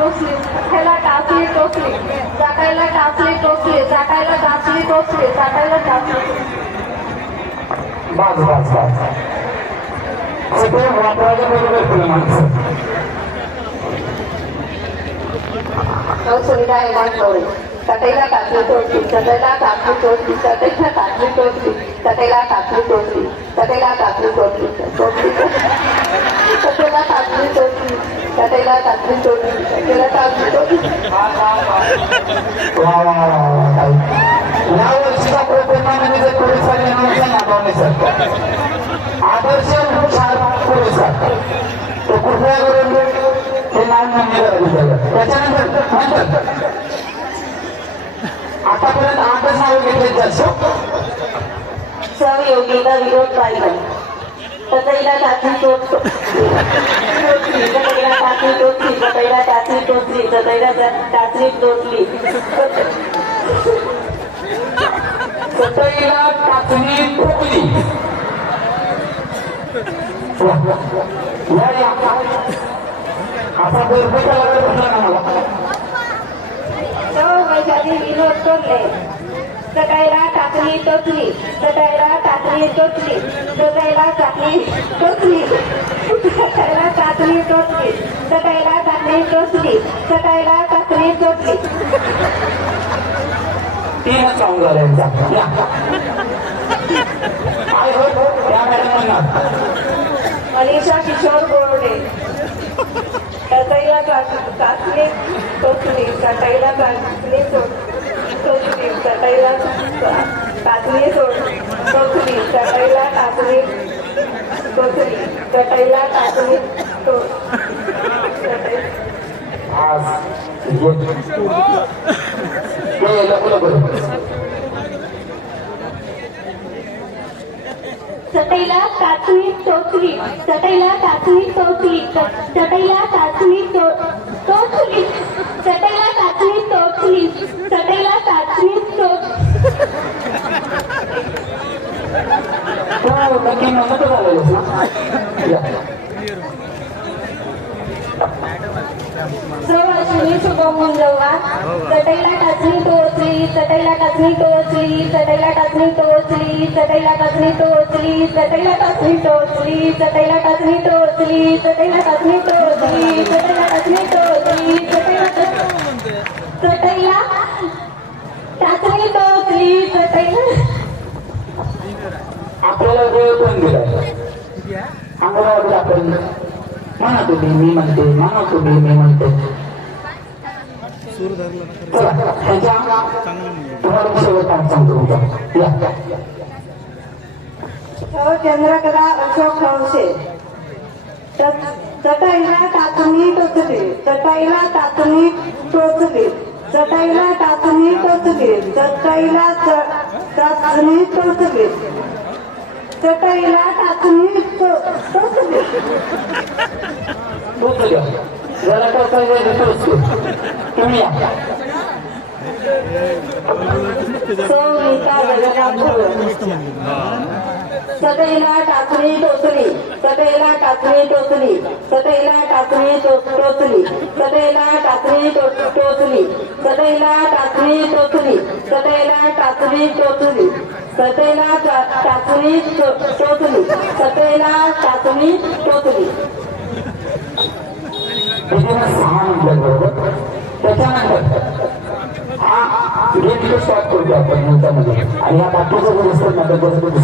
टोचली चाकायला टाचली टोचली चाकायला टाचली टोचली चाकायला टाचली टोचली चाकायला टाचली बस बस बस सगळे वापरायला बरोबर केलं माणसं सुविधा आहे चटईला टाचली टोचली चटईला टाचली टोचली चटईला टाचली टोचली चटईला टाचली टोचली चटईला टाचली टोचली टोचली चटईला टाचली टोचली चटईला टाचली टोचली चटईला टाचली टोचली या वर्षीचा प्रकल्पामध्ये जर पोलिसांनी नागवण्यासाठी आदर्श पोलिसात तो कुठल्या हे नाव मान्य करायला त्याच्यानंतर आतापर्यंत 8 नाव घेतले जास्त सहयोगीला विरोध पाहिजे चटईला टाचली टोचली चटईला टाचली टोचली चटईला टाचली टोचली चटईला टाचली टोचली चटईला टाचणी ठोकली असा बोलबोटा लागत होता ना मला वैशाली विनोद करले चटईला टाचली टोचली चटईला टाचली टोचली चटईला टाचली टोचली चटईला टाचली टोचली चटईला टाचली टोचली चटईला टाचली टोचली 3 साऊंड झाले काय होत त्या मॅडम मनीषा किशोर बोर्डे चटईला टाचली टोचली चटईला टाचली टोचली चटईला टाचली टोचली चटईला टाचली टोचली चटईला टाचली चटईला टाचणी टोचली चटईला टाचणी टोचली चटईला टाचणी टोचली चटईला टाचणी टोचली चटईला टाचणी नक्की म्हणत श्रवणी शुभम मुंजवा चटईला टाचणी टोचली चटईला टाचणी टोचली चटईला टाचणी टोचली चटईला टाचणी टोचली चटईला टाचणी टोचली चटईला टाचणी टोचली चटईला टाचणी टोचली चटईला टाचणी टोचली चटईला टाचणी टोचली चटईला आपल्याला वेळ पण दिलाय अंगणावर आपण म्हणा तुम्ही मी म्हणते म्हणा तुम्ही मी म्हणते तुम्हाला शेवट सांगतो चंद्रकला अशोक खवसे चटईला टाचणी टोचली चटईला टाचणी टोचली चटईला टाचणी टोचली चटईला टाचणी टोचली चटईला टाचणी टोचली जरा तुम्ही चटईला टाचणी टोचली चटईला टाचणी टोचली चटईला टाचणी टोचली चटईला टाचणी टोचली चटईला टाचणी टोचली चटईला टाचणी टोचली चटईला टाचणी टोचली चटईला टाचणी टोचली त्याच्यानंतर हा गेट स्टॉप करतो आपण आणि या बाकीचं